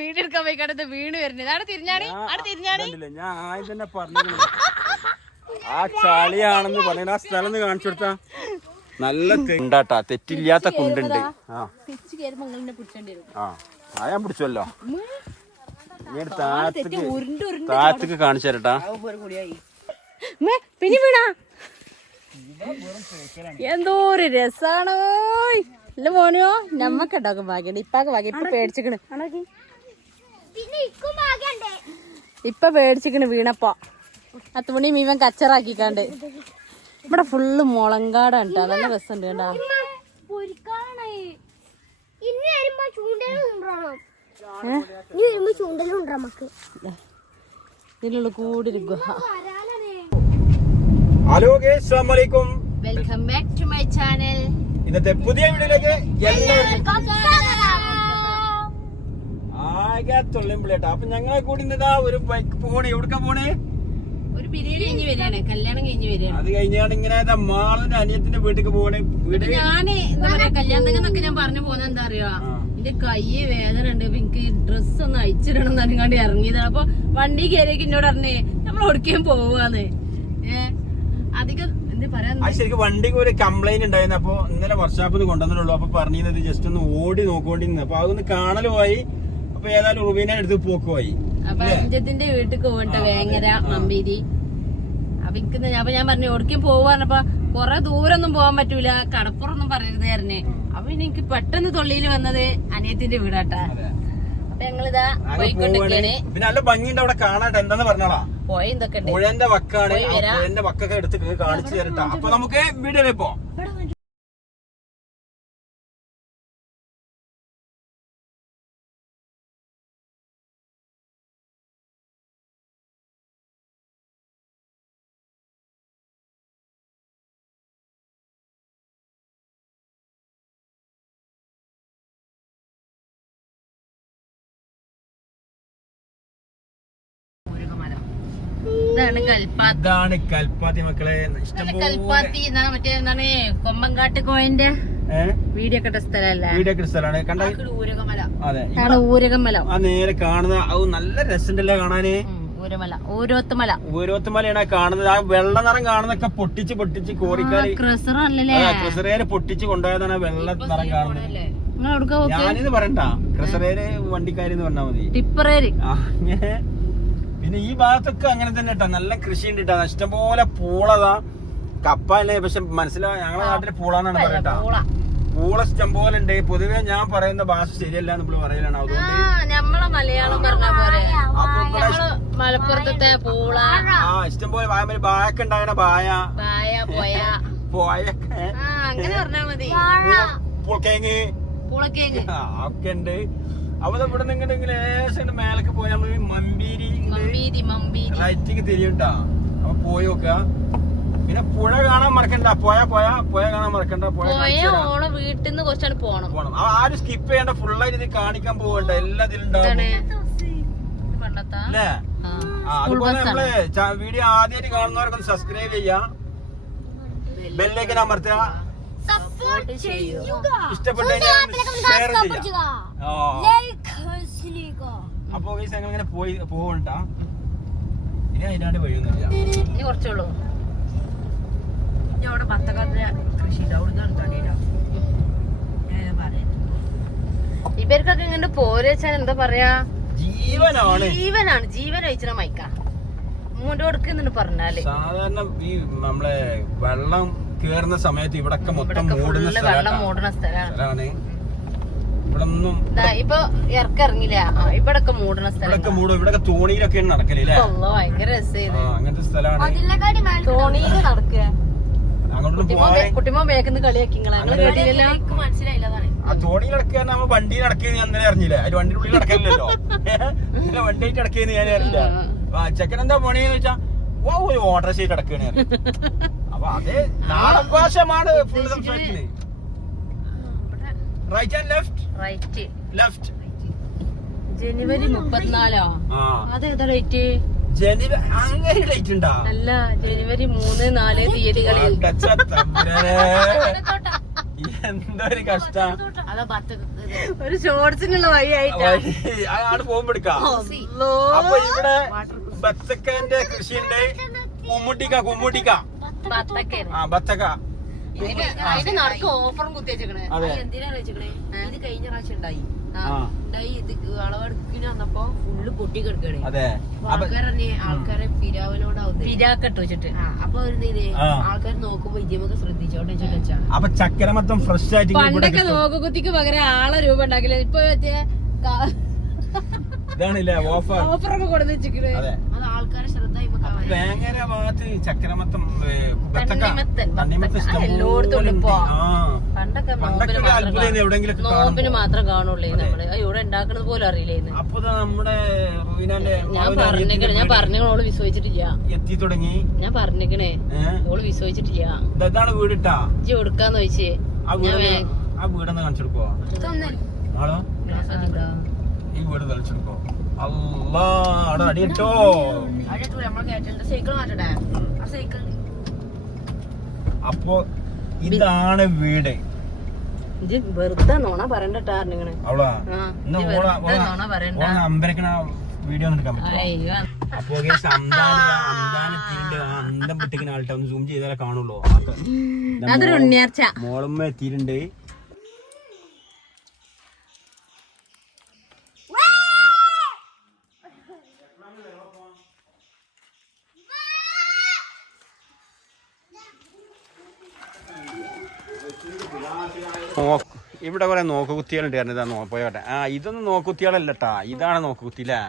Video എടുക്കാൻ പോയി കണ്ടത് വീണ് വരുന്നത്. അവിടെ തിരിഞ്ഞാണി ഞാൻ ആദ്യം തന്നെ പറഞ്ഞു ആ ചളിയാണെന്ന് പറയുന്നത്. ആ സ്ഥലം കാണിച്ചു കൊടുത്താ നല്ല കുണ്ടാട്ടാ, തെറ്റില്ലാത്ത കുണ്ടുണ്ട്. ഞാൻ പിടിച്ചല്ലോ. താഴത്തേക്ക് കാണിച്ചു തരട്ടാ. പിന്നെ വീണാ എന്തോ ഒരു രസാണോ ഇല്ല മോനോ. നമ്മക്കുണ്ടാക്കും ഭാഗ്യണ്ട്. ഇപ്പാക്ക് ഭാഗ്യം. ഇപ്പൊ പേടിച്ചിക്കണ്. ഇപ്പൊ പേടിച്ചിക്കണ് വീണപ്പോ. ആ തുണി മീവൻ കച്ചറാക്കിക്കാണ്ട്. ഇവിടെ ഫുള്ള് മുളങ്കാടാണ് കേട്ടോ. നല്ല രസമുണ്ട് കേട്ടാ. ഇതിലുള്ള കൂടി ഗുഹ. ഹലോ ഗൈസ്, അസ്സലാമു അലൈക്കും. Welcome back to my channel. ഇന്നത്തെ പുതിയ വീഡിയോയിലേക്ക് എല്ലാവർക്കും. അപ്പൊ ഞങ്ങളെ കൂടി ഇന്നതാ ഒരു ബൈക്ക് പോണേ. എവിടക്കാ പോണേ? ഒരു ബിരിയാണി കഴിഞ്ഞ് വരികയാണ്. കല്യാണം കഴിഞ്ഞ് വരികയാണ്. അത് കഴിഞ്ഞാണ് ഇങ്ങനെ മാളിന്റെ അനിയത്തിന്റെ വീട്ടിലേക്ക് പോണേ. ഞാന് എന്താ പറയാ കല്യാണത്തിനൊക്കെ ഞാൻ പറഞ്ഞു പോകുന്നത് എന്താ അറിയോ, എന്റെ കൈ വേദന ഉണ്ട്. അപ്പൊ എനിക്ക് ഡ്രസ്സ് ഒന്ന് അയച്ചിടണം എന്നങ്ങാണ്ട് ഇറങ്ങിയതാണ്. അപ്പൊ വണ്ടി കയറിയൊക്കെ എന്നോട് പറഞ്ഞേ നമ്മൾ ഒടുക്കുകയും പോവാന്ന്. അധികം എന്താ പറയാ, ശരിക്കും വണ്ടിക്ക് ഒരു കംപ്ലൈന്റ് ഉണ്ടായിരുന്നു. അപ്പൊ ഇന്നലെ വർക്ക്ഷോപ്പിൽ കൊണ്ടുവന്നിട്ടുള്ളൂ. അപ്പൊ പറഞ്ഞത് ജസ്റ്റ് ഒന്ന് ഓടി നോക്കോണ്ടിരുന്നു. അപ്പൊ അതൊന്ന് കാണലുമായി. അപ്പൊ ഏതായാലും റുബീനെ എടുത്ത് പോക്കുമായി. അപ്പൊ അഞ്ചത്തിന്റെ വീട്ടിൽ പോകണ്ട വേങ്ങര മമ്പേരി. അപ്പൊ ഞാൻ പറഞ്ഞു എവിടേക്കും പോവാന്നപ്പോ കൊറേ ദൂരൊന്നും പോകാൻ പറ്റൂല, കടപ്പുറൊന്നും പറയരുതായിരുന്നേ. അപ്പൊ എനിക്ക് പെട്ടെന്ന് തൊള്ളിയിൽ വന്നത് അനിയത്തിന്റെ വീടാട്ടാ. അപ്പൊ ഞങ്ങളിതാ പോയിക്കൊണ്ടിരിക്കാണ്. പിന്നെ നല്ല ഭംഗിയുണ്ട് അവിടെ കാണാട്ടെ. എന്താന്ന് പറഞ്ഞോളാ, പോയെന്തൊക്കെ പുഴന്റെ വക്കാണ്. പുഴന്റെ വക്കൊക്കെ എടുത്ത് കാണിച്ചു തരട്ടാ. അപ്പൊ നമുക്ക് വീഡിയോയിൽ പോ. ഇതാണ് കൽപ്പാത്തി മക്കളെ. കൽപ്പാത്തി മറ്റേ എന്താണ് കൊമ്പങ്കാട്ട് കോയന്റെ വീഡിയോ ഒക്കെ സ്ഥലമല്ലേ? വീഡിയോ ഒക്കെ സ്ഥലമാണ്. അതെ, ഊരകമല. ആ നേരെ കാണുന്ന നല്ല രസമുണ്ടല്ലോ കാണാന്. ഊരോത്തുമലയാണ് കാണുന്നത്. ആ വെള്ള നിറം കാണുന്നൊക്കെ പൊട്ടിച്ച് കോറിക്കാര് ക്രസറേര് പൊട്ടിച്ച് കൊണ്ടുപോയതാണ് വെള്ള നിറം കാണുന്നത്. ഞാനിന്ന് പറയണ്ട, ക്രസറേര് വണ്ടിക്കാരെന്ന് പറഞ്ഞാൽ മതി. ടിപ്പറേര്. പിന്നെ ഈ ഭാഗത്തൊക്കെ അങ്ങനെ തന്നെ കേട്ടോ. നല്ല കൃഷി ഉണ്ട് കേട്ടോ. ഇഷ്ടംപോലെ പൂളതാ. കപ്പ അല്ലേ, പക്ഷെ മനസ്സിലാ ഞങ്ങളെ നാട്ടില് പൂളാന്നാണ് പറയട്ടാ. പൂള ഇഷ്ടം പോലെ ഉണ്ട്. പൊതുവെ ഞാൻ പറയുന്ന ഭാഷ ശരിയല്ല എന്ന് പറയലാണ്. അതുകൊണ്ട് നമ്മളെ മലയാളം പറഞ്ഞ പോലെ മലപ്പുറത്തെ പൂള ഇഷ്ടംപോലെ ബായൊക്കെ ഉണ്ടാകണ ബായ പോയൊക്കെ അങ്ങനെ പറഞ്ഞാ മതി. പൂളക്കേങ്ങ് ഒക്കെ ഉണ്ട്. അപ്പൊ ഇവിടെ നിങ്ങണ്ടെങ്കിൽ മേലക്ക് പോയാൽ മമ്പീരി റൈറ്റിക്ക് തിരിയുണ്ടാ. അപ്പൊ പോയി നോക്ക. പിന്നെ പുഴ കാണാൻ മറക്കണ്ട. പുഴ കാണാൻ മറക്കണ്ട. വീട്ടിൽ നിന്ന് കുറച്ചാണ് പോണം. ആരും സ്കിപ്പ് ചെയ്യണ്ട. ഫുള്ളായിട്ട് ഇത് കാണിക്കാൻ പോകണ്ട. എല്ലാ ഇതിലുണ്ടാവും അല്ലേ? അതുപോലെ നമ്മള് വീഡിയോ ആദ്യമായിട്ട് കാണുന്നവരൊക്കെ സബ്സ്ക്രൈബ് ചെയ്യാ, ബെല്ലേക്ക് അമർത്തുക, ഇഷ്ടപ്പെട്ട ഷെയർ ചെയ്യാം. അപ്പൊ ഞങ്ങളിങ്ങനെ പോകണ്ട. ഇനി അതിനാണ്ട് വഴിയൊന്നുമില്ല. ഇനി കുറച്ചുള്ളൂ. അവിടെ ഭത്തക്കാരുടെ കൃഷി ഇവർക്കൊക്കെ ഇങ്ങനെ പോരെച്ചാൽ എന്താ പറയാ, ജീവൻ ഒഴിച്ചിന മൈക്ക മുന്നോട്ട് കൊടുക്കുന്നുണ്ട് പറഞ്ഞാല്. സാധാരണ ഈ നമ്മളെ വെള്ളം കേറുന്ന സമയത്ത് ഇവിടൊക്കെ മൊത്തം വെള്ളം മൂടുന്ന സ്ഥലമാണ്. ഇവിടെ ഒന്നും ഇപ്പൊ ഇറക്കിറങ്ങില്ല. ഇവിടൊക്കെ മൂടുന്ന സ്ഥലം. ഇവിടൊക്കെ തോണിയിലൊക്കെ നടക്കലില്ലേ? ഭയങ്കര രസമായിരുന്നു. അങ്ങനത്തെ സ്ഥലമാണ്. തോണിയില് നടക്കുക. കുട്ടിമോ ബേക്കുന്ന കളിയാക്കി മനസ്സിലായില്ല. ആ തോണിയിൽ നടക്കുക നമ്മ വണ്ടിയിൽ നടക്കിയെന്ന് ഞാൻ അന്നേരം അറിഞ്ഞില്ല. അതിന് വണ്ടിയുടെ ഉള്ളിൽ നടക്കില്ലല്ലോ. വണ്ടിയായിട്ട് നടക്കിയെന്ന് ഞാൻ അറിയില്ല. ചെക്കൻ എന്താ പണിയെന്ന് വെച്ചാ ഒരു ഓട്ടോറിക്ഷ കിടക്കുകയാണ്. അപ്പൊ അതേ നാടൻ ഭാഷമാണ് ഫുൾ സംസാരിക്കുന്നത്. Right and left. ജനുവരി 34. അതേതാ ഡേറ്റ്? ജനുവരി അങ്ങനെ ഡേറ്റ് ഉണ്ടാ? അല്ല, ജനുവരി 3, 4 തീയതികളിൽ. എന്തൊരു കഷ്ട. ഒരു ഷോർട്സിനുള്ള വഴിയായിട്ടാ ആണ് പോകുമ്പോ എടുക്കാം. അപ്പൊ ഇവിടെ ബത്തക്കന്റെ കൃഷിയുണ്ട്. കുമ്മുട്ടിക്ക ബത്തക്ക അതിന്റെ നടക്ക് ഓഫറും കുത്തിവെച്ചേക്കണേ. എന്തിനാ വെച്ചേക്കണേ? ഇത് കഴിഞ്ഞ പ്രാവശ്യം ഉണ്ടായി ഇത് വിളവെടുപ്പിന് വന്നപ്പോ ഫുള്ള് പൊട്ടി കിടക്കണേ. ആൾക്കാരെ പിരാക്കട്ട് വെച്ചിട്ട് അപ്പൊ ആൾക്കാർ നോക്കുമ്പോ ഇതിമൊക്കെ ശ്രദ്ധിച്ചോട്ടെ വെച്ചാണ്. അപ്പൊ ചക്കരമത്തം ഫ്രഷ് ആയിട്ട് പണ്ടൊക്കെ നോക്കുകുത്തിക്ക് പകരം ആളെ രൂപ ഉണ്ടാക്കില്ല. ഇപ്പൊ ഇതാണില്ലേ ഓഫറൊക്കെ കൊടുത്ത് വെച്ചിട്ട് അത് ആൾക്കാരെ ശ്രദ്ധ വേങ്ങര ഭാഗത്ത് ചക്കരമത്തം പണ്ടൊക്കെ നോമ്പിന് മാത്രം കാണുള്ളൂ നമ്മള് ഇവിടെ ഉണ്ടാക്കണത് പോലും അറിയില്ലേന്ന്. അപ്പൊ നമ്മുടെ ഞാൻ പറഞ്ഞോള് വിശ്വസിച്ചിട്ടില്ല. എത്തി തുടങ്ങി ഞാൻ പറഞ്ഞേക്കണേ ഓള് വിശ്വസിച്ചിട്ടില്ല. ഇതാണ് വീടിട്ടാ ഇജ്ജ് കൊടുക്കാന്ന് ചോദിച്ചേ. ആ വീടൊന്ന് കാണിച്ചെടുക്കോ? ആളോ ഈ വീട് കളിച്ചെടുക്കോ? അല്ലാ അവിടെ അടിയിട്ടോ. അപ്പൊ ഇതാണ് വീട്. വെറുതെ നോണ പറയണ്ടട്ടാ നിങ്ങള്. അവളാ അമ്പരക്കണ വീഡിയോ ഒന്നും എടുക്കാൻ പറ്റും. അപ്പൊ അന്തം പൊട്ടിക്കുന്ന ആൾട്ടാ ഒന്ന് സൂം ചെയ്താലേ കാണുള്ളൂ. അതൊരു ഉണ്ണിയാർച്ച മോളമ്മ എത്തിയിട്ടുണ്ട്. ഇവിടെ കുറെ നോക്കുകുത്തികളുണ്ടായിരുന്നു. പോയോട്ടെ. ഇതൊന്നും നോക്കുകുത്തികളല്ലട്ടാ, ഇതാണ് നോക്കുകുത്തില്ലേ.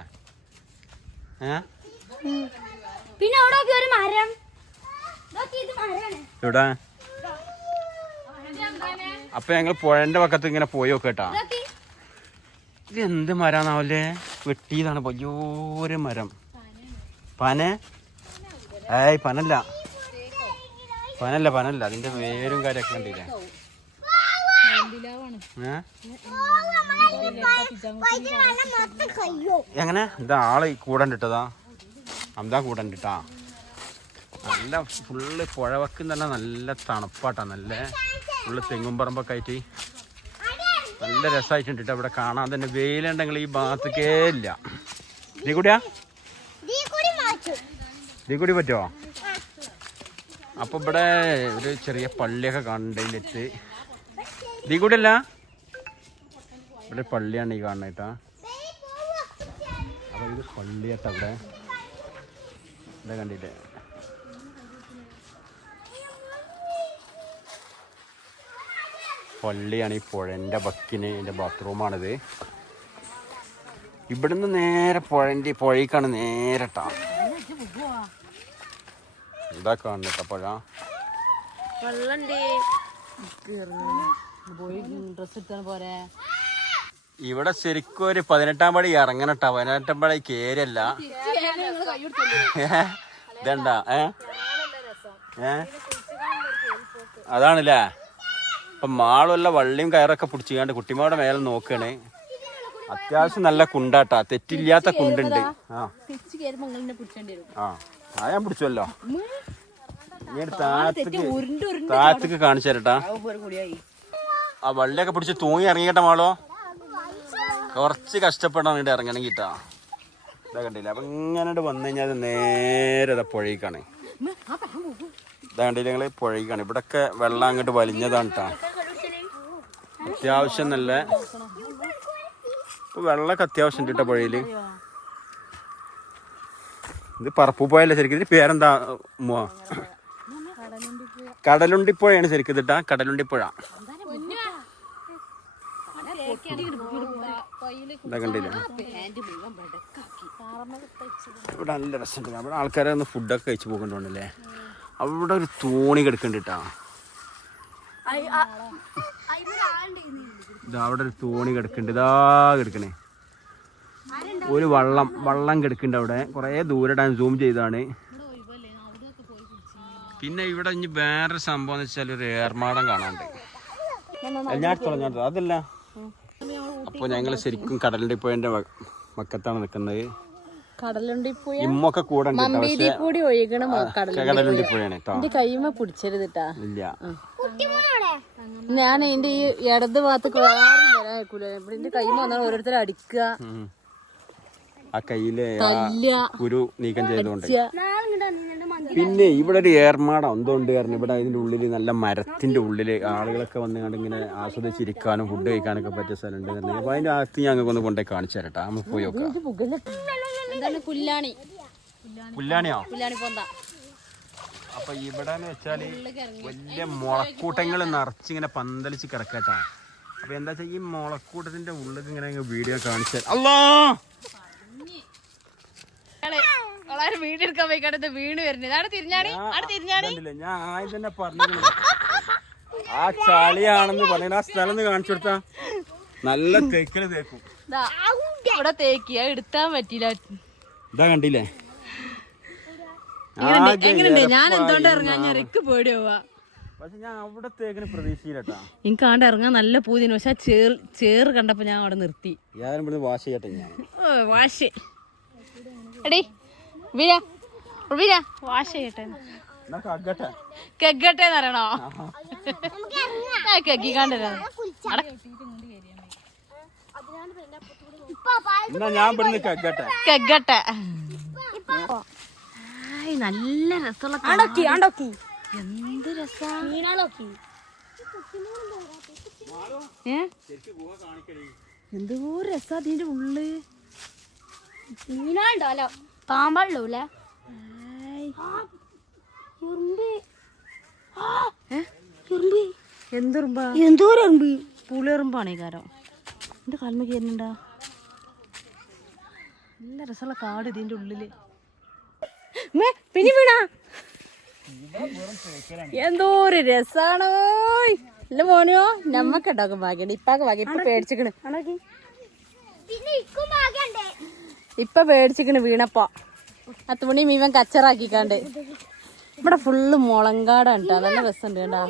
പിന്നെ ഒരു മരം ഇവിടെ അപ്പൊ ഞങ്ങൾ പുഴന്റെ പക്കത്ത് ഇങ്ങനെ പോയി നോക്കട്ടാ. ഇത് എന്ത് മരാന്നാവല്ലേ? വെട്ടിയതാണ്. വലിയൊരു മരം. പന? പനല്ല. അതിന്റെ വേരും കാര്യമൊക്കെ കണ്ടില്ലേ? എങ്ങനെ ഇതാ ആള് കൂടണ്ടിട്ടതാ. അതാ കൂടണ്ടിട്ടാ. നല്ല ഫുള്ള് പുഴ വക്കുന്നല്ല. നല്ല തണുപ്പാട്ടാ. നല്ല ഫുള്ള് തെങ്ങും പറമ്പൊക്കെ ആയിട്ട് നല്ല രസമായിട്ടുണ്ട് ഇവിടെ കാണാൻ തന്നെ. വെയിലുണ്ടെങ്കിൽ ഈ ഭാഗത്തേക്കേ ഇല്ല. നീ കൂടി പറ്റുമോ? അപ്പൊ ഇവിടെ ഒരു ചെറിയ പള്ളിയൊക്കെ കണ്ടതിലിട്ട് ഇതീ കൂടെ അല്ല, ഇവിടെ പള്ളിയാണ് ഈ കാണുന്നേട്ടാ. അപ്പൊ ഇത് പള്ളിയാട്ടാ. ഇവിടെ ഇവിടെ കണ്ടില്ലേ? പള്ളിയാണ് ഈ പുഴന്റെ ബക്കിന്. ഇതിന്റെ ബാത്റൂമാണിത്. ഇവിടുന്ന് നേരെ പുഴയ്ക്കാണ് നേരട്ടാ. ഇതാ കാണുന്നേട്ടാ പുഴ. ഇവിടെ ശരിക്കും ഒരു 18-ാം പടി ഇറങ്ങണട്ടാ. 18-ാം പടി കേരല്ല. ഇതെണ്ടാ അതാണല്ലേ. അപ്പൊ മാളുള്ള വള്ളിയും കയറൊക്കെ പിടിച്ചാണ്ട് കുട്ടിമാരുടെ മേലെ നോക്കണേ. അത്യാവശ്യം നല്ല കുണ്ടാട്ടാ, തെറ്റില്ലാത്ത കുണ്ടുണ്ട്. ഞാൻ പിടിച്ചല്ലോ. താഴത്തേക്ക് കാണിച്ചു തരട്ടാ. ആ വള്ളിയൊക്കെ പിടിച്ച് തൂങ്ങി ഇറങ്ങിക്കട്ടെ മാളോ. കുറച്ച് കഷ്ടപ്പെടാൻ വേണ്ടി ഇറങ്ങണമെങ്കിട്ടാ. ഇതാ കണ്ടില്ല. അപ്പൊ ഇങ്ങനെ വന്നു കഴിഞ്ഞാൽ നേരെ പുഴയ്ക്കാണ്. ഇതാ കണ്ടില്ല ഞങ്ങള് പുഴയ്ക്കാണ്. ഇവിടൊക്കെ വെള്ളം അങ്ങോട്ട് വലിഞ്ഞതാണ് കേട്ടാ. അത്യാവശ്യം നല്ല ഇപ്പൊ വെള്ളമൊക്കെ അത്യാവശ്യം ഉണ്ട് കേട്ടോ പുഴയില്. ഇത് പറപ്പു പോയല്ലേ ശരിക്കും. ഇതിന് പേരെന്താ? കടലുണ്ടിപ്പുഴയാണ് ശരിക്കും ഇതിട്ടാ. കടലുണ്ടിപ്പുഴ. ഇതാ കണ്ടില്ല. ഇവിടെ നല്ല രസമുണ്ട്. അവിടെ ആൾക്കാരെ ഒന്ന് ഫുഡൊക്കെ കഴിച്ചു പോകണ്ടല്ലേ. അവിടെ ഒരു തോണി കിടക്കണ്ടിട്ടാ. ഇതാ അവിടെ ഒരു തോണി കിടക്കുന്നുണ്ട്. ഇതാ കിടക്കണേ. ഒരു വള്ളം കിടക്കുന്നുണ്ട് അവിടെ. കുറേ ദൂരം സൂം ചെയ്താണ്. പിന്നെ ഇവിടെ ഇനി വേറൊരു സംഭവം എന്ന് വെച്ചാൽ ഒരു ഏർമാടം കാണാണ്ട്. ഞാൻ അതല്ല. അപ്പൊ ഞങ്ങള് ശരിക്കും കടലുണ്ടിപ്പുഴന്റെ വക്കത്താണ് നിക്കുന്നത്. ഇമ്മൊക്കെ കൂടെ കടലുണ്ടിപ്പുഴയാണ് കേട്ടോ. കൈമ പിടിച്ചരുതിട്ടാ. ഇല്ല ഞാൻ ഇതിന്റെ ഈ ഇടത് ഭാഗത്ത് ആരും വരാൻ വെക്കൂല. ഇവിടെ എന്റെ കൈ വന്നാൽ ഓരോരുത്തരെ അടിക്കുക, ആ കയ്യിലെ തല്ലുക, കുരു നീക്കം ചെയ്തുകൊണ്ട്. പിന്നെ ഇവിടെ ഒരു ഏർമാടം എന്തുകൊണ്ട് കാരണം ഇവിടെ ഇതിന്റെ ഉള്ളില് നല്ല മരത്തിന്റെ ഉള്ളില് ആളുകളൊക്കെ വന്നുകൊണ്ട് ഇങ്ങനെ ആസ്വദിച്ചിരിക്കാനും ഫുഡ് കഴിക്കാനൊക്കെ പറ്റിയ സ്ഥലമുണ്ട്. അപ്പൊ അതിന്റെ അകത്ത് ഞങ്ങൾക്ക് ഒന്ന് കൊണ്ടുപോയി കാണിച്ചു തരട്ടെ, നമുക്ക് പോയി നോക്കാം. എന്താണ് പുല്ലാണി? പുല്ലാണിയോ? പുല്ലാണി പോന്ത. അപ്പൊ ഇവിടെ വെച്ചാല് വലിയ മുളക്കൂട്ടങ്ങൾ നിറച്ചിങ്ങനെ പന്തലിച്ച് കിടക്കട്ടാ. അപ്പൊ എന്താ വെച്ചാൽ ഈ മുളക്കൂട്ടത്തിന്റെ ഉള്ളിൽ ഇങ്ങനെ വീഡിയോ കാണിച്ചാൽ അല്ലാ വീട് എടുക്കാൻ പോയി കിടന്ന് വീണ് വരുന്നത് തിരിഞ്ഞാണി. ഞാൻ ആദ്യം തന്നെ പറഞ്ഞു ആ ചളിയാണെന്ന് പറഞ്ഞ ആ സ്ഥലം കാണിച്ചു കൊടുത്താ നല്ല തേക്കല് തേക്കും. ഇവിടെ തേക്കി എടുത്താൻ പറ്റില്ല. ഇതാ കണ്ടില്ലേ? എങ്ങനെയുണ്ട്? ഞാൻ എന്തുകൊണ്ട് ഇറങ്ങാൻ ഞാൻ എനിക്ക് പേടിയാവാ. പക്ഷെ ഞാൻ അവിടെ തേക്കിന് പ്രതീക്ഷയില്ലട്ടാ. എനിക്ക് ആണ്ട് ഇറങ്ങാൻ നല്ല പൂതിന്. പക്ഷെ ചേറ് കണ്ടപ്പോ ഞാൻ അവിടെ നിർത്തി. ഞാനും ഇവിടെ വാഷ് ചെയ്യട്ടെ. ഞാൻ വാഷ് എടീ വീര വീര വാഷ് ചെയ്യട്ടെ. കെഗട്ടെ പറയണോ? കെഗി കണ്ടല്ലോ. ഞാൻ ഇവിടുന്ന് കെഗട്ടെ. നല്ല രസമുള്ള എന്ത് രസാ. എന്തോ രസാ അതിന്റെ ഉള്ള്. മീനാണ്ടല്ലോ പാമ്പള്ളൂല്ലേ? എന്തുറുമ്പാ? എന്തോരമ്പ് പുളിയെറുമ്പാണേ കാരം. എന്റെ കാൽമ കയറുന്നുണ്ടാ. നല്ല രസമുള്ള കാട് ഇതിന്റെ ഉള്ളില്. പിന്നെ വീണാ എന്തോ ഒരു രസാണോ. ഇല്ല മോനോ നമ്മക്കുണ്ടാക്കും ഭാഗ്യം. ഇപ്പാക്ക് ഭാഗ്യം. ഇപ്പൊ പേടിച്ചിക്കണ്. ഇപ്പൊ പേടിച്ചിക്കണ് വീണപ്പോ. 10 മണി മീവൻ കച്ചറാക്കിക്കാണ്ട്. ഇവിടെ ഫുള്ള് മുളങ്കാടാണ് കേട്ടോ. നല്ല രസമുണ്ട് കേട്ടാ.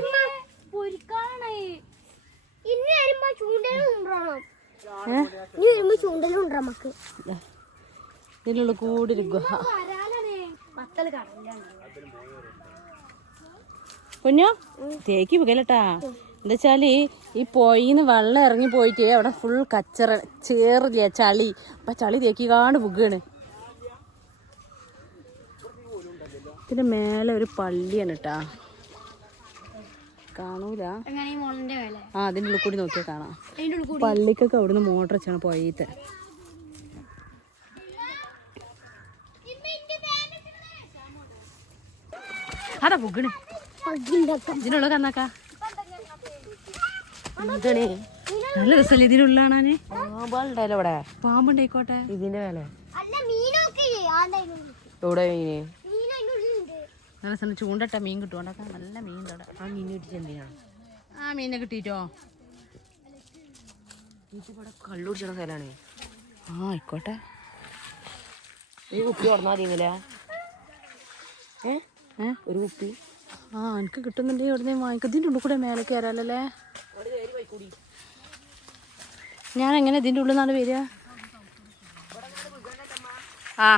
ഇതിനുള്ള കൂടി ഗുഹ. കുഞ്ഞോ തേക്ക് വെക്കലട്ടാ. എന്താ വെച്ചാല് ഈ പൊയിന്ന് വെള്ളം ഇറങ്ങി പോയിട്ട് അവിടെ ഫുൾ കച്ചറ ചേറില്ല ചളി. അപ്പൊ ചളി തേക്കിക്കാണ്ട് പുകയാണ്. പിന്നെ മേലെ ഒരു പള്ളിയാണ് കേട്ടാ. കാണൂല. ആ അതിൻ്റെ ഉള്ളിൽ കൂടി നോക്കിയാൽ കാണാം. പള്ളിക്കൊക്കെ അവിടുന്ന് മോട്ടർ വെച്ചാണ് പൊയ്യത്തെ. അതാ പുകണ്. ഇതിനുള്ള കന്നാക്കാ നല്ല രസമല്ലേ ഇതിനുള്ള കാണാന്. പാമ്പുണ്ടല്ലോ ഇവിടെ. പാമ്പുണ്ടായിക്കോട്ടെ. ഇതിന്റെ മേലെ എവിടെ മീന്? നല്ല രസം. ചൂണ്ടട്ട മീൻ കിട്ടുകൊണ്ടൊക്കെ നല്ല മീൻ അവിടെ. ആ മീൻ കിട്ടിച്ചെന്തിനാണ്? ആ മീനെ കിട്ടിയിട്ടോ. ഇതിവിടെ കള്ളുടിച്ചണ സ്ഥലമാണ്. ആ ആയിക്കോട്ടെ. ഈ കുപ്പി തുറന്നാ മതിയെങ്കിലേ ഒരു കുപ്പി. ആ എനിക്ക് കിട്ടുന്നുണ്ടെങ്കിൽ എവിടെ നിന്ന് വാങ്ങിക്കും. ഇതിൻ്റെ ഉള്ളിൽ കൂടെ മേലെ കയറാലല്ലേ. ഞാൻ എങ്ങനെ ഇതിൻ്റെ ഉള്ളിൽ നിന്നാണ് വരിക? ആ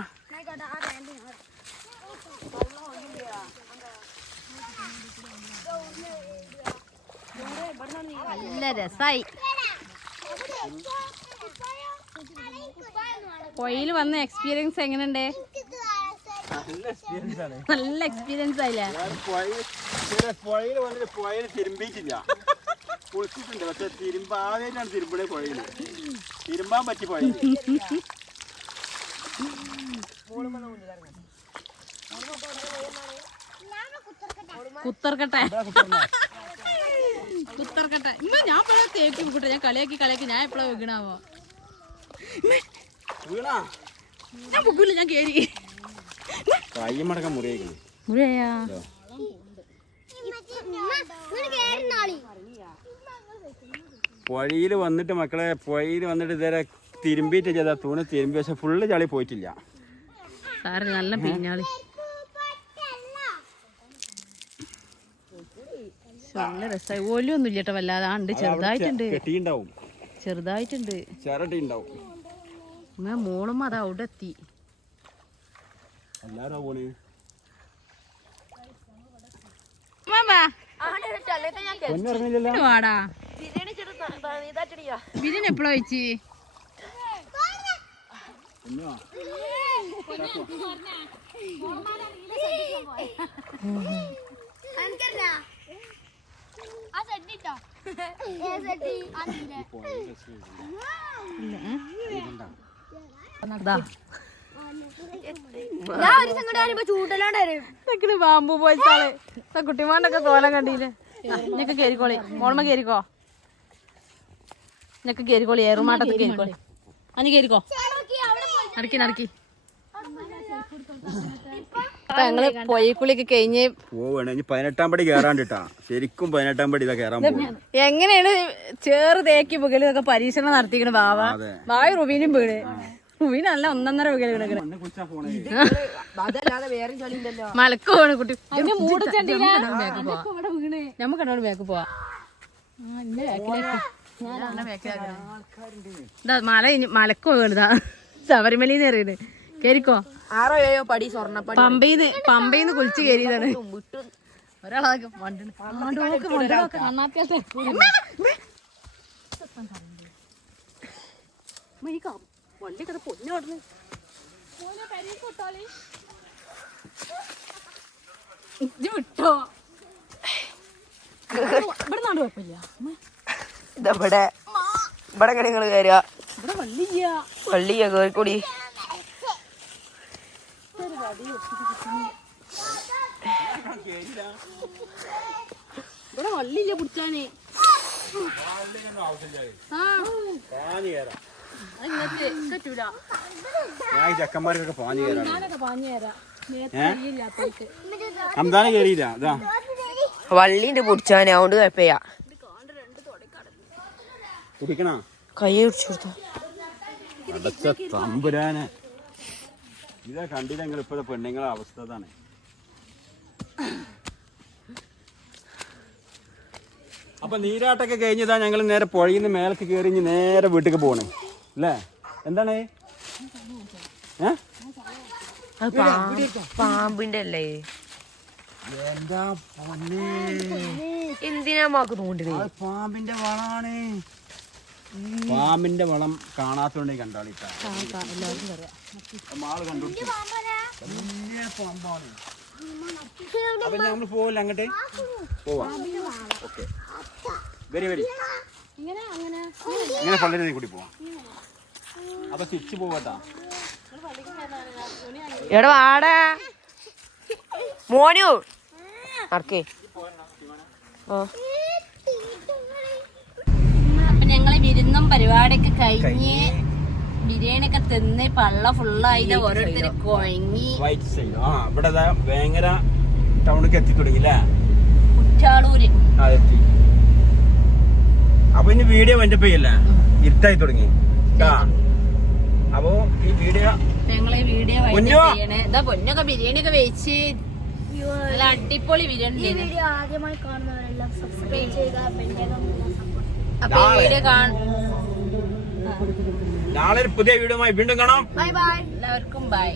നല്ല രസായി. പൊയിൽ വന്ന എക്സ്പീരിയൻസ് എങ്ങനെയുണ്ട്? നല്ല എക്സ്പീരിയൻസ് ആയില്ലേ? പുഴയിൽ വന്നിട്ട് പുഴയിൽ തിരുമ്പിയിട്ടില്ല. കുളിച്ചിട്ടുണ്ട്. പക്ഷെ ആദ്യമായിട്ടാണ് തിരുമ്പണേ പുഴയില്. തിരുമ്പാൻ പറ്റി പുഴയിൽ. കുത്തർക്കട്ടെ ഇന്ന് ഞാൻ എപ്പോഴാ തേക്ക് വിക്കട്ടെ. ഞാൻ കളിയാക്കി ഞാൻ എപ്പോഴാ വെക്കണാവോ. ഞാൻ പൊക്കില്ല. ഞാൻ കേറി കയ്യമടക്കം മുറിയാ. പുഴയിൽ വന്നിട്ട് മക്കളെ പുഴയിൽ വന്നിട്ട് ഇതുവരെ തിരുമ്പിയിട്ട് ചെയ്താ തൂണ് തിരുമ്പി. പക്ഷെ ഫുള്ള് ചളി പോയിട്ടില്ല. സാറ് നല്ല പിഞ്ഞാളി. നല്ല രസമായി. ഓലൊന്നും ഇല്ല കേട്ടോ. വല്ലാതെ ഉണ്ട്. ചെറുതായിട്ടുണ്ട്. ചെറുതായിട്ടുണ്ട്. മോളും അത് അവിടെ എത്തി. പൊന്നിറങ്ങില്ലല്ലോ. വാടാ ബിരിയാണി ഇതാച്ചടിയാ. ബിരിയാണി എപ്പോഴാ വെച്ച്? ബാമ്പു പോയിട്ടാളെ കുട്ടിമാണ്ടൊക്കെ കോലം കണ്ടില്ലേ. ഞക്ക് കേറിക്കോളി, മോൾമ കേറിക്കോ, ഞക്ക് കേറിക്കോളി, ഏറുമാട്ടത്ത് കേറിക്കോളി. അനി കേറിക്കോ, നടക്കി നടക്കി. ഞങ്ങള് പൊയ്ക്കുളിയൊക്കെ കഴിഞ്ഞ് പോവാണ്. ഇനി 18-ാം പടി കേറാണ്ടിട്ടാ. ശരിക്കും 18-ാം പടി ഇതാ കേറാൻ പോകും. എങ്ങനെയാണ് ചേറ് തേക്കി പുകലൊക്കെ പരീക്ഷണം നടത്തിക്കണ ബാവ. ബാവ റുബീനും വീട്. റുബീൻ നല്ല 1.5 പുകല് വീണക്കണ. അതല്ലാതെ വേറെ ചളിണ്ടല്ലോ. മലക്ക് പോണ് കുട്ടി. നമ്മക്ക് കണ്ടോണ്ട് ബാക്ക് പോവാ. മലക്ക് പോകണതാ. ശബരിമലന്ന് അറിയുന്നത്. കേറിക്കോ. 6-7 പടി സ്വർണ്ണപ്പടി. പമ്പയിന്ന് കുളിച്ച് കയറിയതാണ്. ഒരാളൊക്കെ വണ്ടിക്കത് പൊന്നോടുന്നു. വിട്ടോ ഇവിടെ നാട് കുഴപ്പമില്ല. ഇതവിടെ ഇവിടെ നിങ്ങൾ കയറുക. ഇവിടെ വള്ളിയ വള്ളിയ കോഴിക്കോടി. ഇവിടെ വള്ളിയില്ല പിടിച്ചാന്. ചെക്കന്മാർക്കൊക്കെ പാഞ്ഞു കയറാണ്. ഞാനൊക്കെ പാഞ്ഞു തരാം. അംദാന കയറിയില്ല. അതാ വള്ളിന്റെ പിടിച്ചാന്. അതുകൊണ്ട് കുഴപ്പമില്ല. കുടിക്കണ കൈ പിടിച്ചു കൊടുത്ത അടച്ച തമ്പുരാന്. ഇതാ കണ്ടില്ലെങ്കിൽ ഇപ്പോഴത്തെ പെണ്ണുങ്ങളെ അവസ്ഥ അതാണ്. അപ്പൊ നീരാട്ടൊക്കെ കഴിഞ്ഞതാ. ഞങ്ങൾ നേരെ പുഴയിന്ന് മേലേക്ക് കയറി നേരെ വീട്ടിലേക്ക് പോണേ അല്ലേ? എന്താണ് പാമ്പിന്റെ അല്ലേ? എന്താ പൊന്നേ, എന്തിനാ മാക്ക് തോണ്ടിന്? പാമ്പിന്റെ വളാണ്. പാമ്പിന്റെ വളം കാണാത്തോണ്ട് കണ്ടാളിട്ടാ. മാള് കണ്ടു. വലിയ പാമ്പാണ്. അപ്പൊ നമ്മൾ പോവില്ല അങ്ങോട്ട്. പോവാം. Okay, very very. ഇങ്ങനെ പള്ളിയിൽ കൂടി പോവാം. അപ്പൊ തിരിച്ചു പോവട്ടാ. എടാ വാടാ മോനു നടക്കേ. അപ്പൊ ഞങ്ങള് വിരുന്നും പരിപാടിയൊക്കെ കഴിഞ്ഞ് ബിരിയാണി ഒക്കെ തിന്ന് പള്ള ഫുള്ളായിട്ട് ഓരോരുത്തര് കുഴങ്ങി. ഇവിടെ വേങ്ങര ടൗണിലേക്ക് എത്തി തുടങ്ങില്ലേ? കുറ്റാളൂര് എത്തി. അപ്പൊ ഇനി വീഡിയോ വൈൻഡപ്പ് ചെയ്യല്ല, ഇരുട്ടായി തുടങ്ങി. അപ്പൊ ഈ വീഡിയോ ഞങ്ങള് വീഡിയോ ചെയ്യണേ. ഇതാ പൊന്നൊക്കെ ബിരിയാണി ഒക്കെ വെച്ച് നല്ല അടിപൊളി ബിരിയാണി. ആദ്യമായി കാണുന്നവരെല്ലാം സബ്സ്ക്രൈബ് ചെയ്യുക. അപ്പൊ ഈ വീഡിയോ നാളെ ഒരു പുതിയ വീഡിയോ വീണ്ടും കാണാം. Bye bye. എല്ലാവർക്കും ബൈ.